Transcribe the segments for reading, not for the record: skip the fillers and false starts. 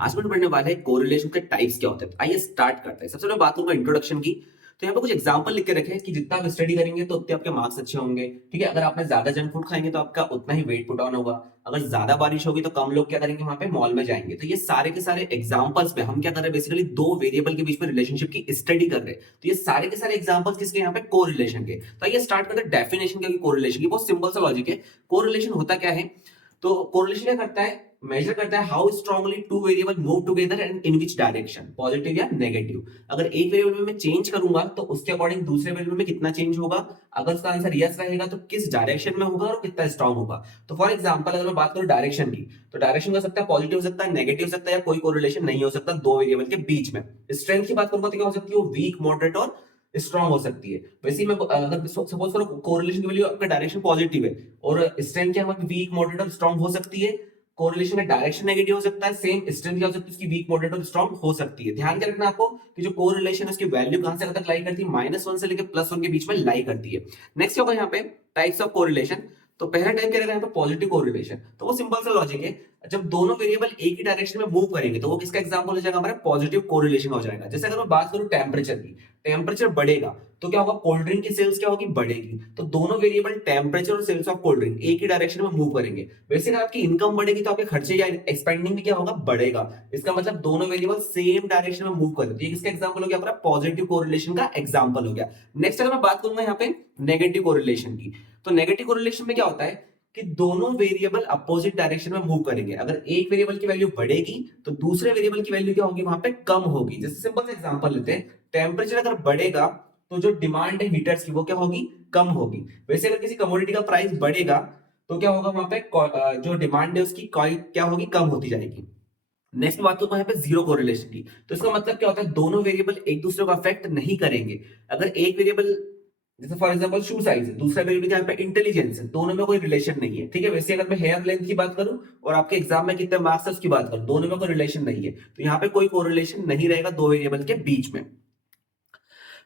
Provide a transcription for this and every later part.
आज हम पढ़ने वाले हैं कोरिलेशन के टाइप्स क्या होते हैं। आइए स्टार्ट करते हैं। सबसे पहले बात करूंगा इंट्रोडक्शन की। तो यहाँ पे कुछ एग्जांपल लिख के रखे हैं कि जितना आप स्टडी करेंगे तो उतने आपके मार्क्स अच्छे होंगे। ठीक है, अगर आपने ज्यादा जंक फूड खाएंगे तो आपका उतना ही वेट पुट ऑन होगा। अगर ज्यादा बारिश होगी तो कम लोग क्या करेंगे, वहां पे मॉल में जाएंगे। तो ये सारे के सारे एग्जांपल्स पे हम क्या कर रहे हैं, बेसिकली दो वेरिएबल के बीच में रिलेशनशिप की स्टडी कर रहे हैं। तो ये सारे के सारे एग्जांपल्स किसके, यहाँ पे कोरिलेशन के। तो आइए स्टार्ट करते हैं डेफिनेशन की। कोरिलेशन की बहुत सिंपल सा लॉजिक है। कोरिलेशन होता क्या है, तो कोरिलेशन क्या करता है, मेजर करता है how strongly two variable move together and in which direction, positive या नेगेटिव। अगर एक वेरिएबल में मैं चेंज करूंगा तो उसके अकॉर्डिंग दूसरे वेरिएबल में कितना चेंज होगा। अगर उसका आंसर यस रहेगा तो किस डायरेक्शन में होगा और कितना स्ट्रांग होगा। तो फॉर एग्जांपल अगर मैं बात करूं डायरेक्शन की, तो डायरेक्शन हो सकता है पॉजिटिव, हो सकता है नेगेटिव, हो सकता है या कोई कोरिलेशन नहीं हो सकता दो वेरिएबल के बीच में। स्ट्रेंथ की बात करूंगा तो क्या हो सकती है, वीक, मॉडरेट और स्ट्रांग हो सकती है। वैसे ही मैं अगर सपोज करो कोरिलेशन की वैल्यू आपका डायरेक्शन पॉजिटिव है और स्ट्रेंथ क्या है, वीक, मॉडरेट और स्ट्रांग हो सकती है। कोरिलेशन का डायरेक्शन नेगेटिव हो सकता है, सेम स्ट्रेंथ क्या हो सकती है उसकी, वीक, मॉडरेट और स्ट्रांग हो सकती है। ध्यान क्या रखना आपको कि जो कोरिलेशन है उसकी वैल्यू कहां से कहां तक लाई करती है, -1 से लेकर +1 के बीच में लाई करती है। नेक्स्ट क्या होगा यहाँ पे, टाइप्स ऑफ कोरिलेशन। तो पहला टाइप क्या रहेगा यहाँ पे, पॉजिटिव कोरिलेशन। तो वो सिंपल सा लॉजिक है, जब दोनों वेरिएबल एक ही डायरेक्शन में मूव करेंगे तो वो किसका एग्जांपल हो जाएगा, हमारा पॉजिटिव कोरिलेशन हो जाएगा। जैसे अगर मैं बात करूं टेम्परेचर की, टेम्परेचर बढ़ेगा तो क्या होगा, कोल्ड ड्रिंक की सेल्स क्या होगी, बढ़ेगी। तो दोनों वेरिएबल टेम्परेचर और सेल्स ऑफ कोल्ड ड्रिंक एक ही डायरेक्शन में मूव करेंगे। वैसे अगर आपकी इनकम बढ़ेगी तो आपके खर्चे या एक्सपेंडिंग भी क्या होगा, बढ़ेगा। इसका मतलब दोनों वेरिएबल सेम डायरेक्शन में मूव करेंगे। ये किसका एग्जांपल हो गया, हमारा पॉजिटिव कोरिलेशन का एग्जांपल हो गया। नेक्स्ट अगर मैं बात करूंगा यहाँ पे नेगेटिव कोरिलेशन की, तो नेगेटिव कोरिलेशन में क्या होता है कि दोनों वेरिएबल अपोजिट डायरेक्शन में मूव करेंगे। अगर एक वेरिएबल की वैल्यू बढ़ेगी तो दूसरे वेरिएबल की वैल्यू क्या होगी, वहां पे कम होगी। जैसे सिंपल सा एग्जांपल लेते हैं, टेम्परेचर अगर बढ़ेगा तो जो डिमांड है हीटर्स की वो क्या होगी, कम होगी। वैसे अगर किसी कमोडिटी का प्राइस बढ़ेगा तो क्या होगा, वहां पे जो डिमांड है उसकी क्या होगी, कम होती जाएगी। नेक्स्ट बात तो यहाँ पे जीरो कोरिलेशन की। तो इसका मतलब क्या होता है, दोनों वेरिएबल एक दूसरे को अफेक्ट नहीं करेंगे। अगर एक वेरिएबल, जैसे फॉर एग्जांपल शू साइज है, दूसरा वेरिएबल यहाँ पे इंटेलिजेंस है, दोनों में कोई रिलेशन नहीं है। ठीक है, वैसे अगर मैं हेयर लेंथ की बात करूं और आपके एग्जाम में कितने मार्क्स है उसकी बात करूं, दोनों में कोई रिलेशन नहीं है। तो यहाँ पे कोई कोरिलेशन नहीं रहेगा दो वेरिएबल के बीच में।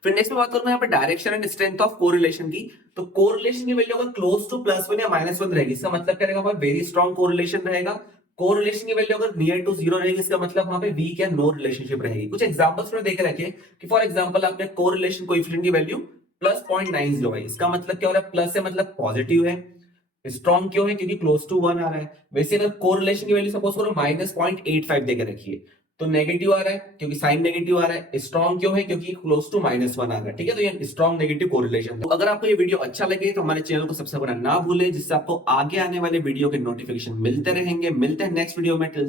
फिर नेक्स्ट में बात करूंगा यहाँ पे direction and strength of correlation की। तो कोरिलेशन की वैल्यू अगर क्लोज टू +1 या -1 रहेगी, इसका मतलब क्या रहेगा, वहां वेरी स्ट्रॉन्ग कोरिलेशन रहेगा। कोरिलेशन की वैल्यू अगर नियर टू 0 रहेगी, इसका मतलब वहां पे वीक या नो रिलेशनशिप रहेगी। कुछ एग्जांपल्स में देख के रखिए कि फॉर एग्जांपल आपने कोरिलेशन कोएफिशिएंट की वैल्यू +0.90 है। इसका मतलब क्या हो रहा है, प्लस है मतलब पॉजिटिव है। स्ट्रॉन्ग क्यों है, क्योंकि क्लोज टू 1 आ रहा है। वैसे अगर कोरिलेशन की वैल्यू सपोज करो -0.85 देकर रखिए तो नेगेटिव आ रहा है, क्योंकि साइन नेगेटिव आ रहा है। स्ट्रॉन्ग क्यों है, क्योंकि क्लोज टू -1 आ रहा है। ठीक है, तो ये स्ट्रॉन्ग नेगेटिव कोरिलेशन। तो अगर आपको ये वीडियो अच्छा लगे तो हमारे चैनल को सब्सक्राइब करना ना भूलें, जिससे आपको आगे आने वाले वीडियो के नोटिफिकेशन मिलते रहेंगे। मिलते हैं नेक्स्ट वीडियो में। टिल